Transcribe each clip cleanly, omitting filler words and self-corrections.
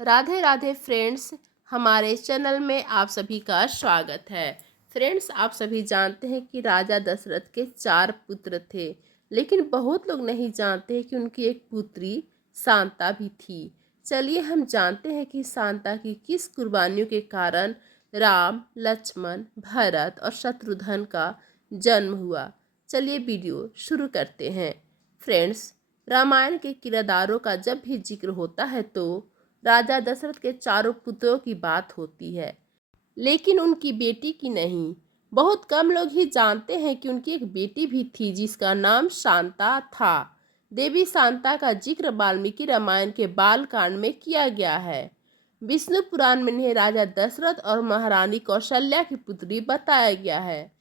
Radhe Radhe friends, हमारे channel में आप सभी का स्वागत है। फ्रेंड्स, आप सभी जानते हैं कि राजा दशरथ के 4 पुत्र थे, लेकिन बहुत लोग नहीं जानते हैं कि उनकी एक पुत्री शांता भी थी। चलिए हम जानते हैं कि शांता की किस कुर्बानियों के कारण राम, लक्ष्मण, भरत और शत्रुघ्न का जन्म हुआ। चलिए वीडियो शुरू करते हैं। फ्रेंड्स, रामायण के किरदारों का जब भी जिक्र होता है तो राजा दशरथ के 4 पुत्रों की बात होती है, लेकिन उनकी बेटी की नहीं। बहुत कम लोग ही जानते हैं कि उनकी एक बेटी भी थी जिसका नाम शांता था। देवी शांता का जिक्र वाल्मीकि रामायण के बाल कांड में किया गया है। विष्णु पुराण में इन्हें राजा दशरथ और महारानी कौशल्या की पुत्री बताया गया है।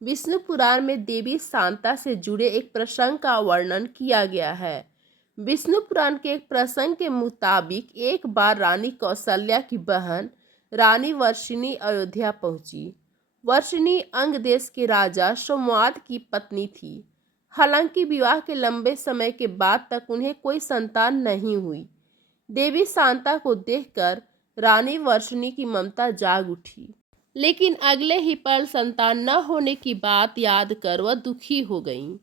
विष्णु पुराण में देवी शांता से जुड़े एक प्रसंग का वर्णन किया गया है। विष्णु पुराण के एक प्रसंग के मुताबिक एक बार रानी कौशल्या की बहन रानी वर्षिणी अयोध्या पहुंची। वर्षिणी अंग देश के राजा सोमवाद की पत्नी थी। हालांकि विवाह के लंबे समय के बाद तक उन्हें कोई संतान नहीं हुई। देवी शांता को देखकर रानी वर्षिणी की ममता जाग उठी, लेकिन अगले ही पल संतान न होने की बात याद कर वह दुखी हो गईं।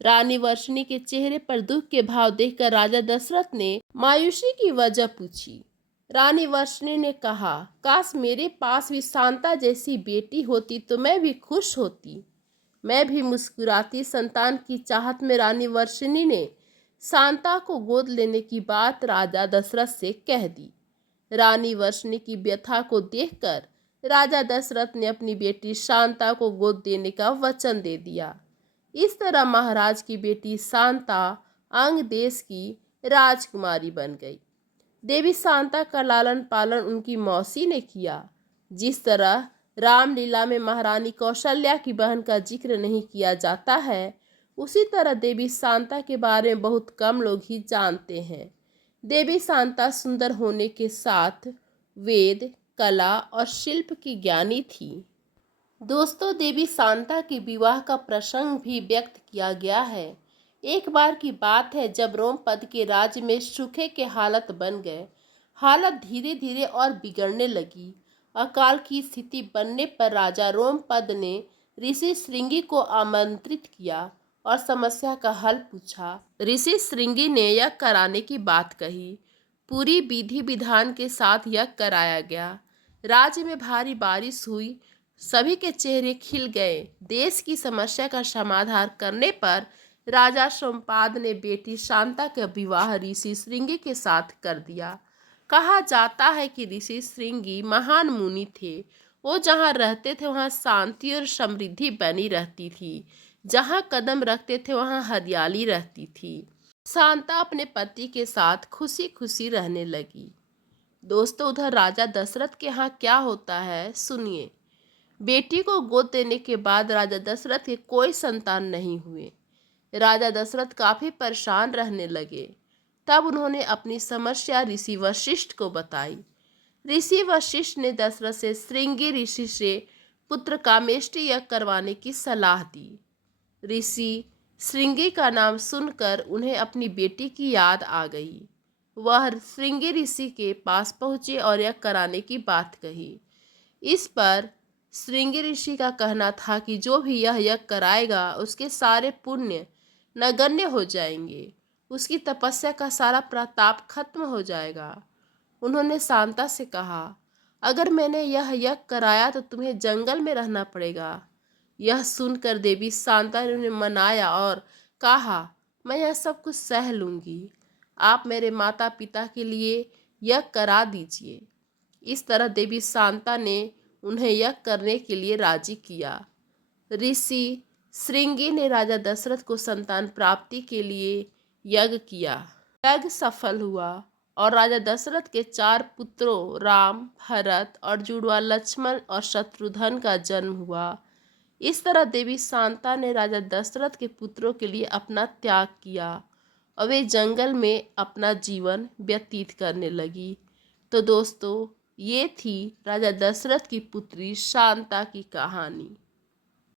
रानी वर्षिणी के चेहरे पर दुख के भाव देखकर राजा दशरथ ने मायूसी की वजह पूछी। रानी वर्षिणी ने कहा, काश मेरे पास भी शांता जैसी बेटी होती तो मैं भी खुश होती। मैं भी मुस्कुराती। संतान की चाहत में रानी वर्षिणी ने शांता को गोद लेने की बात राजा दशरथ से कह दी। रानी वर्षिणी की व्यथा को देखकर राजा दशरथ ने अपनी बेटी शांता को गोद देने का वचन दे दिया। इस तरह महाराज की बेटी शांता अंग देश की राजकुमारी बन गई। देवी शांता का लालन पालन उनकी मौसी ने किया। जिस तरह रामलीला में महारानी कौशल्या की बहन का जिक्र नहीं किया जाता है, उसी तरह देवी शांता के बारे में बहुत कम लोग ही जानते हैं। देवी शांता सुंदर होने के साथ वेद, कला और शिल्प की ज्ञानी थी। दोस्तों, देवी शांता के विवाह का प्रसंग भी व्यक्त किया गया है। एक बार की बात है जब रोमपद के राज्य में सूखे के हालत बन गए। हालत धीरे धीरे और बिगड़ने लगी। अकाल की स्थिति बनने पर राजा रोमपद ने ऋषि श्रृंगी को आमंत्रित किया और समस्या का हल पूछा। ऋषि श्रृंगी ने यज्ञ कराने की बात कही। पूरी विधि विधान के साथ यज्ञ कराया गया। राज्य में भारी बारिश हुई। सभी के चेहरे खिल गए। देश की समस्या का समाधान करने पर राजा सोमपाद ने बेटी शांता का विवाह ऋषि श्रृंगी के साथ कर दिया। कहा जाता है कि ऋषि श्रृंगी महान मुनि थे। वो जहाँ रहते थे वहाँ शांति और समृद्धि बनी रहती थी। जहाँ कदम रखते थे वहाँ हरियाली रहती थी। शांता अपने पति के साथ खुशी खुशी रहने लगी। दोस्तों, उधर राजा दशरथ के यहाँ क्या होता है सुनिए। बेटी को गोद देने के बाद राजा दशरथ के कोई संतान नहीं हुए। राजा दशरथ काफी परेशान रहने लगे। तब उन्होंने अपनी समस्या ऋषि वशिष्ठ को बताई। ऋषि वशिष्ठ ने दशरथ से श्रृंगी ऋषि से पुत्र कामेष्टि यज्ञ करवाने की सलाह दी। ऋषि श्रृंगी का नाम सुनकर उन्हें अपनी बेटी की याद आ गई। वह श्रृंगी ऋषि के पास पहुंचे और यज्ञ कराने की बात कही। इस पर श्रृंगी ऋषि का कहना था कि जो भी यह यज्ञ कराएगा उसके सारे पुण्य नगण्य हो जाएंगे। उसकी तपस्या का सारा प्रताप खत्म हो जाएगा। उन्होंने शांता से कहा, अगर मैंने यह यज्ञ कराया तो तुम्हें जंगल में रहना पड़ेगा। यह सुनकर देवी शांता ने उन्हें मनाया और कहा, मैं यह सब कुछ सह लूंगी। आप मेरे माता पिता के लिए यज्ञ करा दीजिए। इस तरह देवी शांता ने उन्हें यज्ञ करने के लिए राजी किया। ऋषि श्रृंगी ने राजा दशरथ को संतान प्राप्ति के लिए यज्ञ किया। यज्ञ सफल हुआ और राजा दशरथ के 4 पुत्रों राम, भरत और जुड़वा लक्ष्मण और शत्रुघ्न का जन्म हुआ। इस तरह देवी शांता ने राजा दशरथ के पुत्रों के लिए अपना त्याग किया और वे जंगल में अपना जीवन व्यतीत करने लगी। तो दोस्तों, ये थी राजा दशरथ की पुत्री शांता की कहानी।